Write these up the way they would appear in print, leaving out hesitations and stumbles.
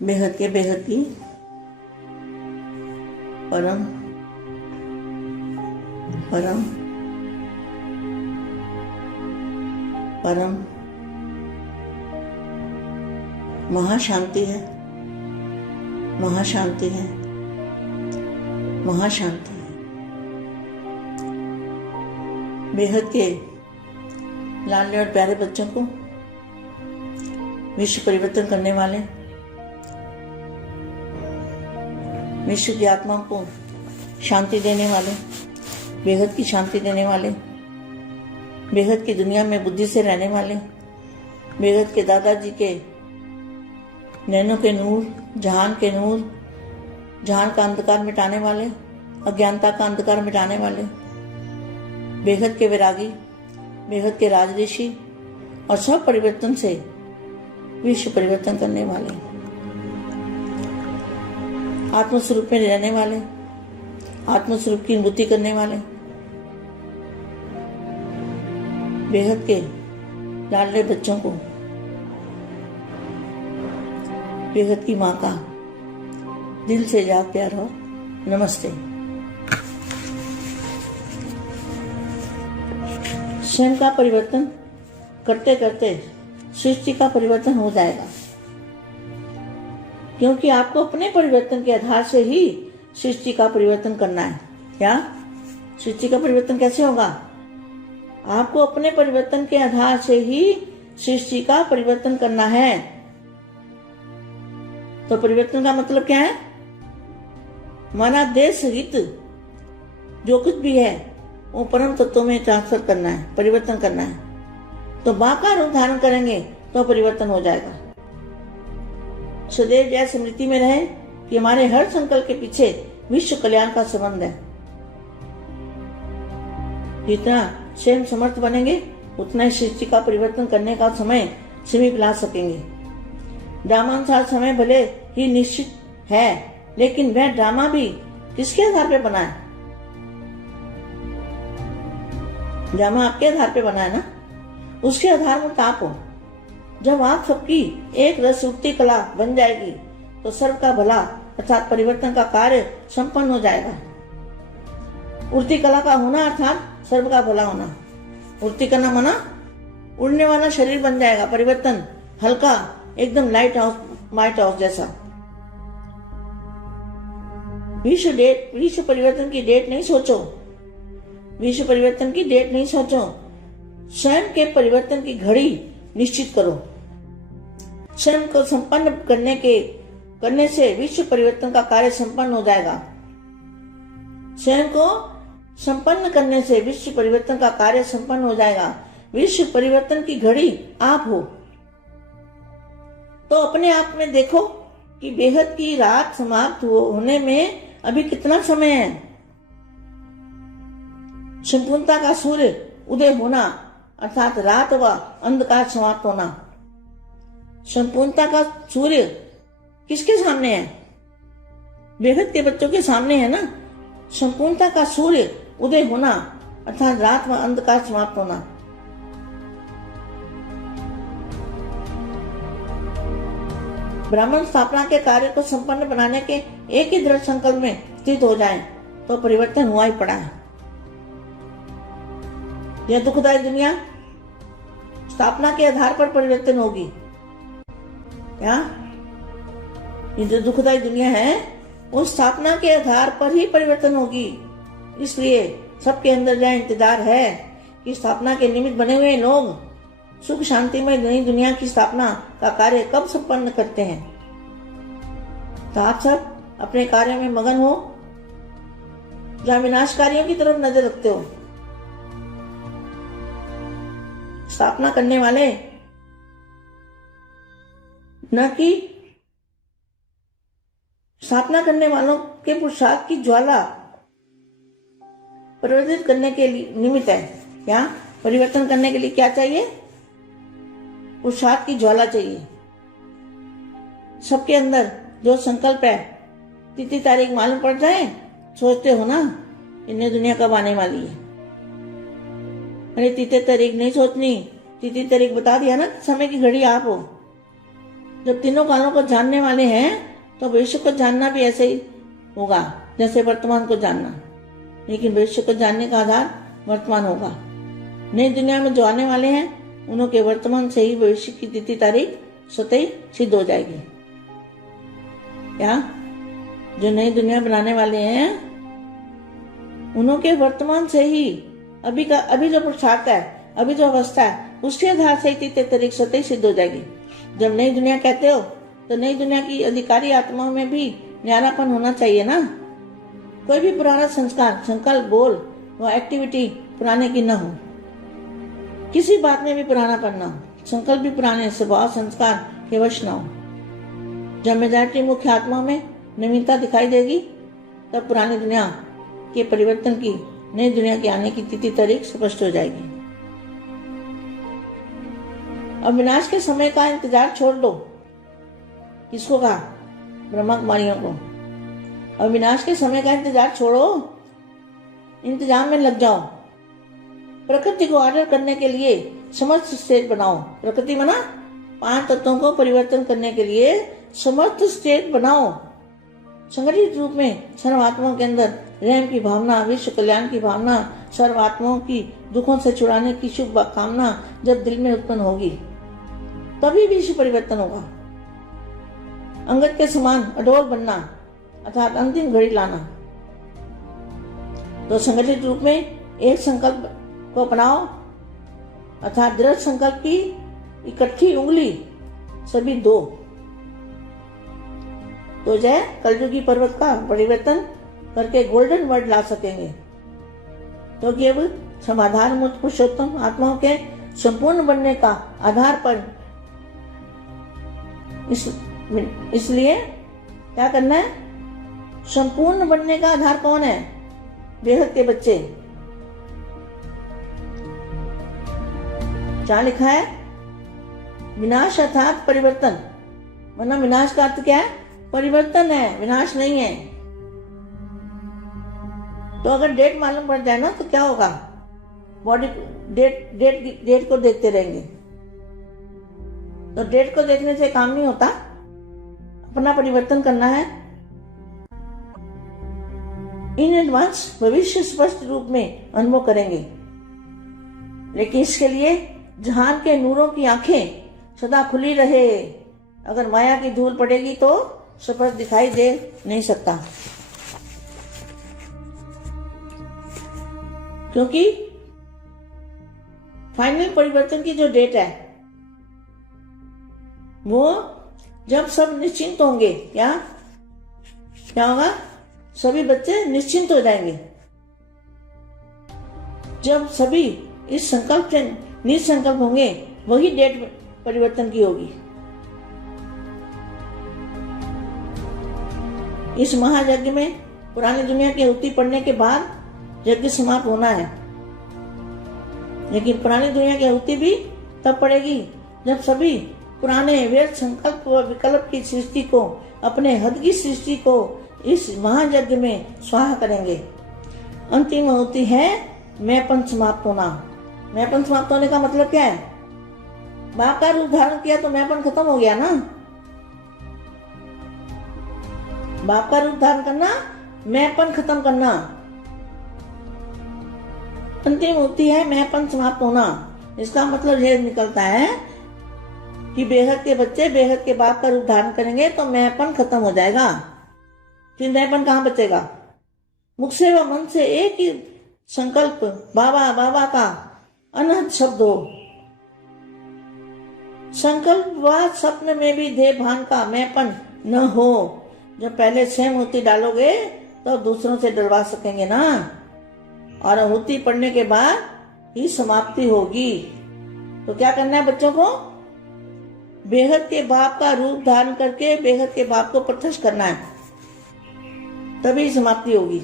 बेहद के बेहद की परम परम परम महाशांति है, महाशांति है, महाशांति है। बेहद के लाडले और प्यारे बच्चों को विश्व परिवर्तन करने वाले, विश्व की आत्मा को शांति देने वाले, बेहद की शांति देने वाले, बेहद की दुनिया में बुद्धि से रहने वाले, बेहद के दादाजी के नैनों के नूर, जहान के नूर, जहान का अंधकार मिटाने वाले, अज्ञानता का अंधकार मिटाने वाले, बेहद के वैरागी, बेहद के राजऋषि और सब परिवर्तन से विश्व परिवर्तन करने वाले, आत्मस्वरूप में रहने वाले, आत्मस्वरूप की अनुभूति करने वाले, बेहद के लाडले बच्चों को बेहद की माँ का दिल से याद प्यार और नमस्ते। स्वयं का परिवर्तन करते करते सृष्टि का परिवर्तन हो जाएगा, क्योंकि आपको अपने परिवर्तन के आधार से ही सृष्टि का परिवर्तन करना है। क्या सृष्टि का परिवर्तन कैसे होगा? आपको अपने परिवर्तन के आधार से ही सृष्टि का परिवर्तन करना है। तो परिवर्तन का मतलब क्या है? माना देह सहित जो कुछ भी है वो परम तत्वों में ट्रांसफर करना है, परिवर्तन करना है। तो मां का रूप धारण करेंगे तो परिवर्तन हो जाएगा। सदैव यह स्मृति में रहे कि हमारे हर संकल्प के पीछे विश्व कल्याण का संबंध है। जितना स्वयं समर्थ बनेंगे उतना ही सृष्टि का परिवर्तन करने का समय समीप ला सकेंगे। ड्रामानुसार समय भले ही निश्चित है, लेकिन वह ड्रामा भी किसके आधार पर बना है? ड्रामा आपके आधार पर बना है ना, उसके आधार में आप हो। जब आप सबकी एक रस उठती कला बन जाएगी तो सर्व का भला अर्थात परिवर्तन का कार्य संपन्न हो जाएगा। उड़ती कला का होना अर्थात सर्व का भला होना। उड़ती करना माना उड़ने वाला शरीर बन जाएगा, परिवर्तन हल्का, एकदम लाइट हाउस जैसा। विश्व परिवर्तन की डेट नहीं सोचो, विश्व परिवर्तन की डेट नहीं सोचो, स्वयं के परिवर्तन की घड़ी निश्चित करो। स्वयं को संपन्न करने से विश्व परिवर्तन का कार्य संपन्न हो जाएगा। स्वयं को संपन्न करने से विश्व परिवर्तन का कार्य संपन्न हो जाएगा। विश्व परिवर्तन की घड़ी आप हो। तो अपने आप में देखो कि बेहद की रात समाप्त होने में अभी कितना समय है। संपूर्णता का सूर्य उदय होना अर्थात रात व अंधकार समाप्त होना। संपूर्णता का सूर्य किसके सामने है? बेहद के बच्चों के सामने है ना। संपूर्णता का सूर्य उदय होना अर्थात रात व अंधकार समाप्त होना। ब्राह्मण स्थापना के कार्य को संपन्न बनाने के एक ही दृढ़ संकल्प में स्थित हो जाएं, तो परिवर्तन हुआ ही पड़ा है। यह दुखदायी दुनिया स्थापना के आधार पर परिवर्तन होगी। क्या ये जो दुखदायी दुनिया है वो स्थापना के आधार पर ही परिवर्तन होगी। इसलिए सबके अंदर यह इंतजार है कि स्थापना के निमित्त बने हुए लोग सुख शांति में नई दुनिया की स्थापना का कार्य कब संपन्न करते हैं। तो आप सब अपने कार्य में मगन हो, जहां विनाशकारियों की तरफ नजर रखते हो। स्थापना करने वाले न कि स्थापना करने वालों के पुरुषार्थ की ज्वाला परिवर्तित करने के लिए निमित्त है। क्या परिवर्तन करने के लिए क्या चाहिए? पुरुषार्थ की ज्वाला चाहिए। सबके अंदर जो संकल्प है, तिथि तारीख मालूम पड़ जाए, सोचते हो ना इन्हें दुनिया कब आने वाली है। अरे तिथि तारीख नहीं सोचनी, तिथि तारीख बता दिया ना, समय की घड़ी आप हो। जब तीनों कालों को जानने वाले हैं तो भविष्य को जानना भी ऐसे ही होगा जैसे वर्तमान को जानना, लेकिन भविष्य को जानने का आधार वर्तमान होगा। नई दुनिया में जो आने वाले हैं उन्हों के वर्तमान से ही भविष्य की तिथि तारीख स्वतः ही सिद्ध हो जाएगी। क्या जो नई दुनिया बनाने वाले हैं उन्हों के वर्तमान से ही अभी जो पुरुषार्थ है, अभी जो अवस्था है, उसके आधार से ही तिथि तारीख स्वतः ही सिद्ध हो जाएगी। जब नई दुनिया कहते हो तो नई दुनिया की अधिकारी आत्माओं में भी न्यारापन होना चाहिए ना। कोई भी पुराना संस्कार, संकल्प, बोल व एक्टिविटी पुराने की न हो, किसी बात में भी पुरानापन न हो, संकल्प भी पुराने स्वभाव संस्कार के वश न हो। जब मेजॉरिटी मुख्य आत्मा में नवीनता दिखाई देगी तब पुरानी दुनिया के परिवर्तन की, नई दुनिया के आने की तिथि तारीख स्पष्ट हो जाएगी। अब विनाश के समय का इंतजार छोड़ दो। किसको कहा? ब्रह्मा कुमारियों को। अब विनाश के समय का इंतजार छोड़ो, इंतजाम में लग जाओ। प्रकृति को ऑर्डर करने के लिए समर्थ स्टेट बनाओ। प्रकृति बना 5 तत्वों को परिवर्तन करने के लिए समर्थ स्टेट बनाओ। संगठित रूप में सर्वात्माओं के अंदर रहम की भावना, विश्व कल्याण की भावना, सर्वात्माओं की दुखों से छुड़ाने की शुभ कामना जब दिल में उत्पन्न होगी तभी विश्व परिवर्तन होगा। अंगद के समान अडोल बनना अर्थात अंतिम घड़ी लाना। तो संगठित रूप में एक संकल्प को अपनाओ अर्थात दृढ़ संकल्प की इकट्ठी उंगली सभी 2 तो जय कलयुगी पर्वत का परिवर्तन करके गोल्डन वर्ड ला सकेंगे। तो केवल समाधान मुक्त पुरुषोत्तम आत्माओं के संपूर्ण बनने का आधार पर इसलिए क्या करना है? संपूर्ण बनने का आधार कौन है? बेहद के बच्चे। क्या लिखा है? विनाश अर्थात परिवर्तन। वरना विनाश का अर्थ क्या है? परिवर्तन है, विनाश नहीं है। तो अगर डेट मालूम पड़ जाए ना तो क्या होगा? बॉडी डेट को देखते रहेंगे। तो डेट को देखने से काम नहीं होता, अपना परिवर्तन करना है। इन एडवांस भविष्य स्पष्ट रूप में अनुभव करेंगे, लेकिन इसके लिए जहान के नूरों की आंखें सदा खुली रहे। अगर माया की धूल पड़ेगी तो स्पष्ट दिखाई दे नहीं सकता, क्योंकि फाइनल परिवर्तन की जो डेट है वो जब सब निश्चिंत होंगे। क्या होगा? सभी बच्चे निश्चिंत हो जाएंगे। जब सभी इस संकल्प से निसंकल्प होंगे वही डेट परिवर्तन की होगी। इस महायज्ञ में पुरानी दुनिया की आहुति पड़ने के बाद यज्ञ समाप्त होना है, लेकिन पुरानी दुनिया की आहुति भी तब पड़ेगी जब सभी पुराने व्यर्थ संकल्प व विकल्प की सृष्टि को, अपने हद की सृष्टि को इस महायज्ञ में स्वाहा करेंगे। अंतिम आहुति है मैंपन समाप्त होना। मैंपन समाप्त होने का मतलब क्या है? बाप का रूप धारण किया तो मैंपन खत्म हो गया ना। बाप का रूप धारण करना, मैंपन खत्म करना। अंतिम आहुति है मैंपन समाप्त होना। इसका मतलब यह निकलता है कि बेहद के बच्चे बेहद के बाप का रूप धारण करेंगे तो मैंपन खत्म हो जाएगा। फिर मैंपन कहाँ बचेगा? मुख से व मन से एक ही संकल्प बाबा बाबा का अनहद शब्द हो। संकल्प व स्वप्न में भी देह भान का मैंपन न हो। जब पहले स्वयं आहुति डालोगे तो दूसरों से डरवा सकेंगे ना, और आहुति पड़ने के बाद ही समाप्ति होगी। तो क्या करना है बच्चों को? बेहद के बाप का रूप धारण करके बेहद के बाप को प्रत्यक्ष करना है, तभी समाप्ति होगी।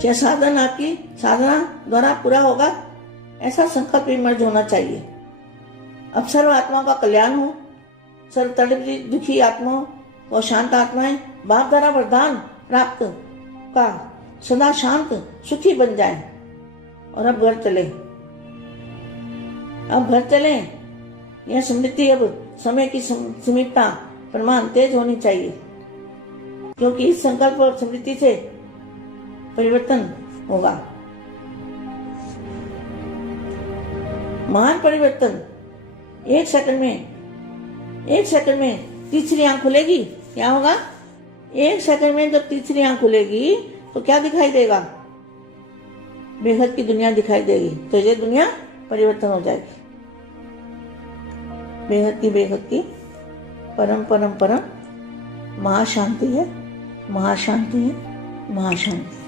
क्या साधन आपकी साधना द्वारा पूरा होगा, ऐसा संकल्प विमर्श होना चाहिए। अब सर्व आत्माओं का कल्याण हो, सर्व तड़पी दुखी आत्माओं और शांत आत्माएं बाप द्वारा वरदान प्राप्त का सदा शांत सुखी बन जाए और अब घर चले। अब घर चले। यह स्मृति अब समय की सीमितता प्रमाण तेज होनी चाहिए, क्योंकि इस संकल्प और स्मृति से परिवर्तन होगा। महान परिवर्तन एक सेकंड में तीसरी आंख खुलेगी। क्या होगा? एक सेकंड में जब तीसरी आंख खुलेगी तो क्या दिखाई देगा? बेहद की दुनिया दिखाई देगी। तो ये दुनिया परिवर्तन हो जाएगी। बेहद की परम परम परम महाशांति है, महाशांति है, महाशांति।